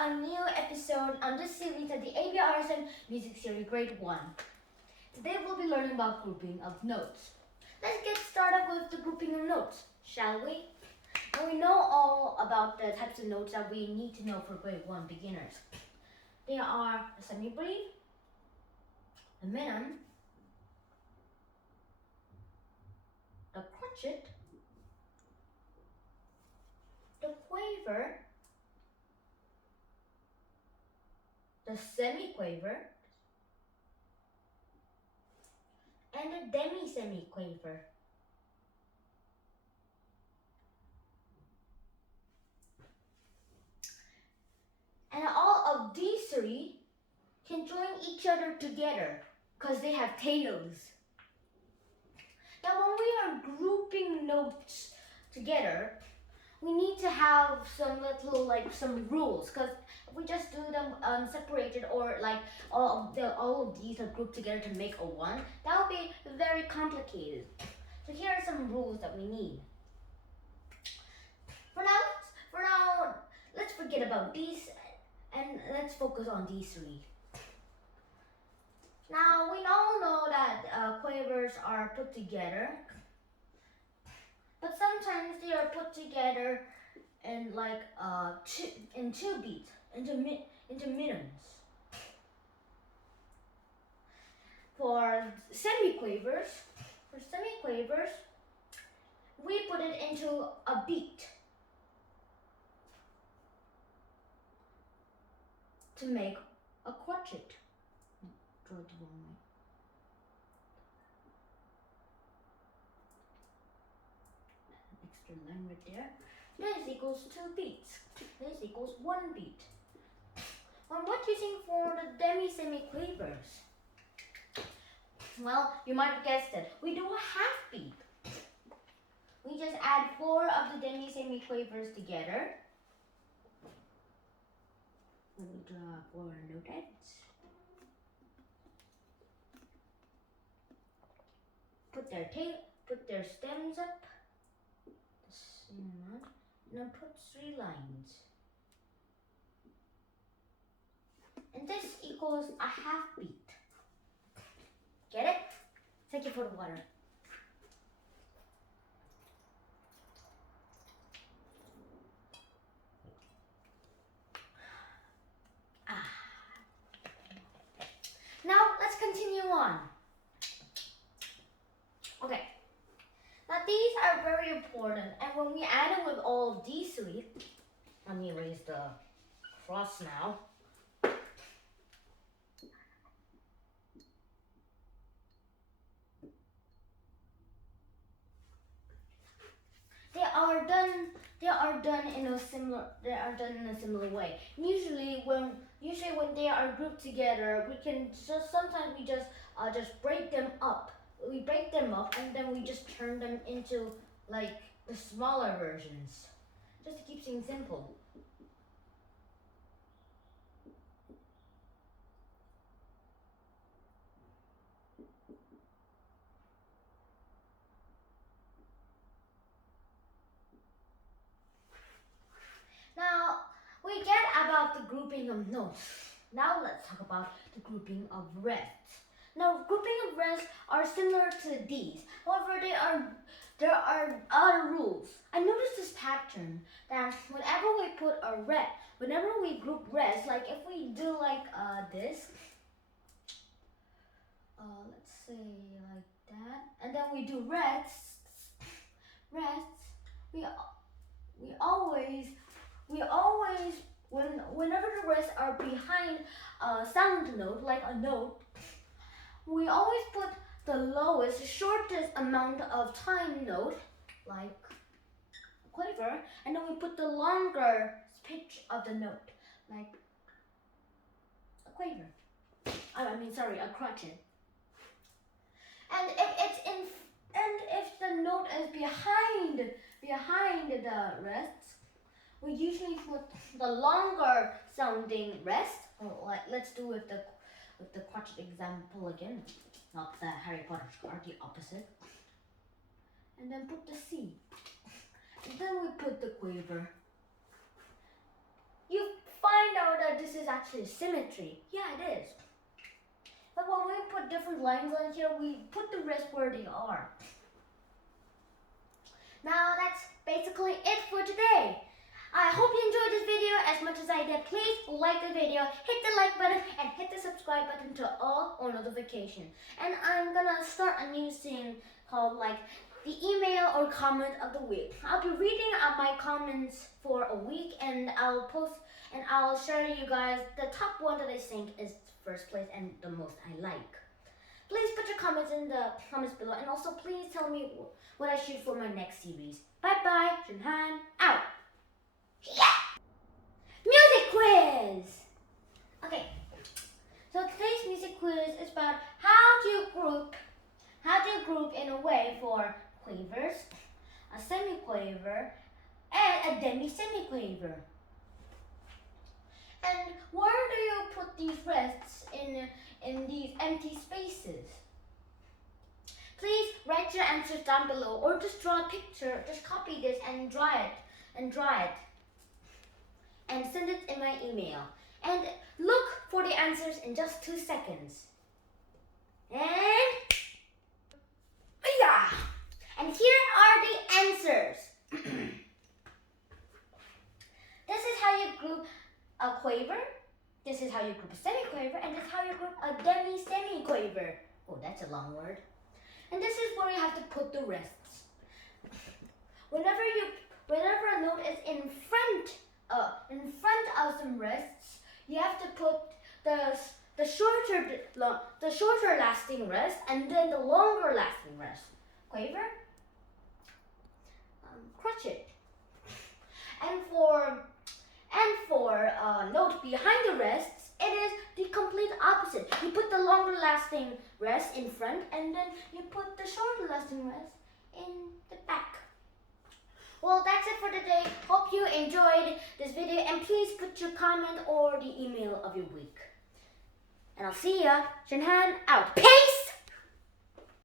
a new episode on this series of the ABRSN Music Series Grade 1. Today we'll be learning about grouping of notes. Let's get started with the grouping of notes, shall we? Now we know all about the types of notes that we need to know for Grade 1 beginners. They are the semi-brief, the minim, the crotchet, the quaver, the semi-quaver, and the demi-semi-quaver. And all of these three can join each other together because they have tails. Now when we are grouping notes together, we need to have some rules, because if we just do them separated, or like all of these are grouped together to make a one, that would be very complicated. So here are some rules that we need. For now, let's forget about these and let's focus on these three. Now we all know that quavers are put together, but sometimes they are put together in two beats, into minims. For semi-quavers, we put it into a beat to make a crotchet. Draw it the wrong way. Extra line right there. This equals 2 beats. This equals 1 beat. And what do you think for the demi-semi-quavers? Well, you might have guessed it. We do a half beat. We just add 4 of the demi-semi-quavers together. We'll draw 4 note heads. Put their stems up, the same amount, and then put 3 lines. And this equals a half beat. Get it? Thank you for the water. Now let's continue on. Okay. Now these are very important, and when we add them with all of these three, let me erase the cross now. They are done in a similar way. Usually when they are grouped together, sometimes we just break them up. We break them up and then we just turn them into like the smaller versions, just to keep things simple. Now we get about the grouping of notes. Now let's talk about the grouping of rests. Now, grouping of rests are similar to these. However, there are other rules. I noticed this pattern that whenever we group rests, like if we do like this, let's say like that, and then we do rests. We always whenever the rests are behind a sound note, like a note, we always put the lowest, shortest amount of time note, like a quaver, and then we put the longer pitch of the note, like a quaver. A crotchet. And if the note is behind the rests, we usually put the longer sounding rest. Like let's do with the crotchet example again, not the Harry Potter card, the opposite. And then put the C. And then we put the quaver. You find out actually symmetry. Yeah, it is. But when we put different lines on here, we put the wrist where they are. Now that's basically it for today. I hope you enjoyed this video as much as I did. Please like the video, hit the like button, and hit the subscribe button to all or notification. And I'm gonna start a new thing called like the email or comment of the week. I'll be reading out my comments for a week, and I'll post and I'll share you guys the top one that I think is first place and the most I like. Please put your comments in the comments below, and also please tell me what I shoot for my next series. Bye bye, ShenHan out. Yeah! Music quiz! Okay, so today's music quiz is about how do you group in a way for quavers, a semiquaver, and a demi-semiquaver. And where do you put these rests in these empty spaces? Please write your answers down below, or just draw a picture, just copy this and draw it. And send it in my email. And look for the answers in just 2 seconds. And yeah! And here are the answers. This is how you group a quaver. This is how you group a semiquaver, and this is how you group a demi-semiquaver. Oh, that's a long word. And this is where you have to put the rests. Whenever a note is in front of some rests, you have to put the shorter lasting rest and then the longer lasting rest. Quaver, crotchet. And for a note behind the rests, it is the complete opposite. You put the longer lasting rest in front, and then you put the shorter lasting rest in the back. Well, that's it for today. Hope you enjoyed this video, and please put your comment or the email of your week. And I'll see ya. ShenHan out. Peace!